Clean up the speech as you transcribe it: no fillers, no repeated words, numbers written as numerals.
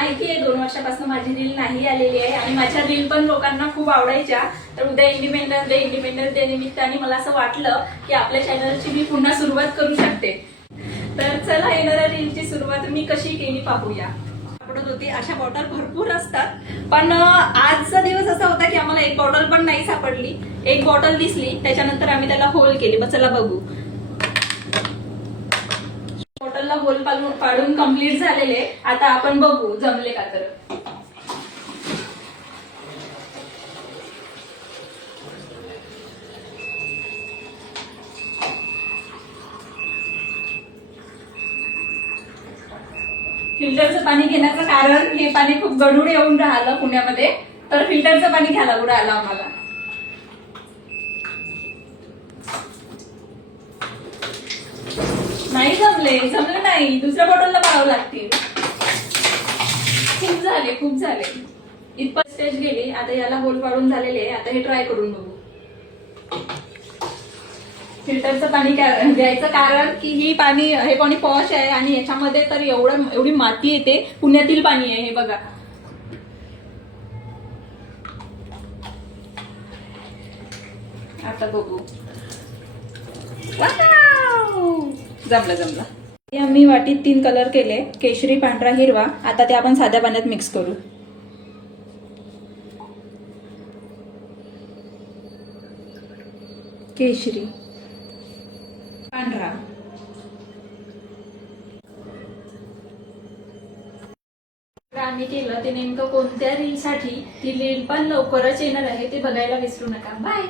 माहिती आहे 2 वर्षापासून माझी रील नाही आलेली आहे आणि माझ्या रील पण लोकांना खूप आवडायच्या. तर उद्या इंडिपेंडन्स डे निमित्ताने मला असं वाटलं की आपल्या चॅनलची मी पुन्हा सुरुवात करू शकते. तर चला येणाऱ्या रीलची सुरुवात मी कशी केली पाहूया. सापडत होती अशा बॉटल भरपूर असतात, पण आजचा दिवस असा होता की आम्हाला एक बॉटल पण नाही सापडली. एक बॉटल दिसली, त्याच्यानंतर आम्ही त्याला होल केली. मग चला बघू. बॉटलला होल पाडून कम्प्लीट झालेले. आता आपण बघू जमले का तर. फिल्टरचं पाणी घेण्याचं कारण हे पाणी खूप गढूळ येऊन राहिलं पुण्यामध्ये, तर फिल्टरचं पाणी घ्यायला लागू राहिलं आम्हाला. नाही जमले नाही, दुसऱ्या बॉटलला पाळावं लागतील. खूप झाले इथपर्यंत स्टेज गेली. आता याला होल पाडून झालेले. आता हे ट्राय करून बघू. फिल्टरचं पाणी घ्यायचं कारण की हे पाणी पॉश आहे आणि याच्यामध्ये तर एवढी माती येते. पुण्यातील पाणी आहे हे बघा. आता बघू. जमलं. आम्ही वाटीत 3 कलर केले, केशरी, पांढरा, हिरवा. आता ते आपण साध्या पाण्यात मिक्स करू. केशरी, पांढरा. आम्ही केलं ते नेमकं कोणत्या रील साठी, ती रील पण लवकरच येणार आहे, ते बघायला विसरू नका. बाय.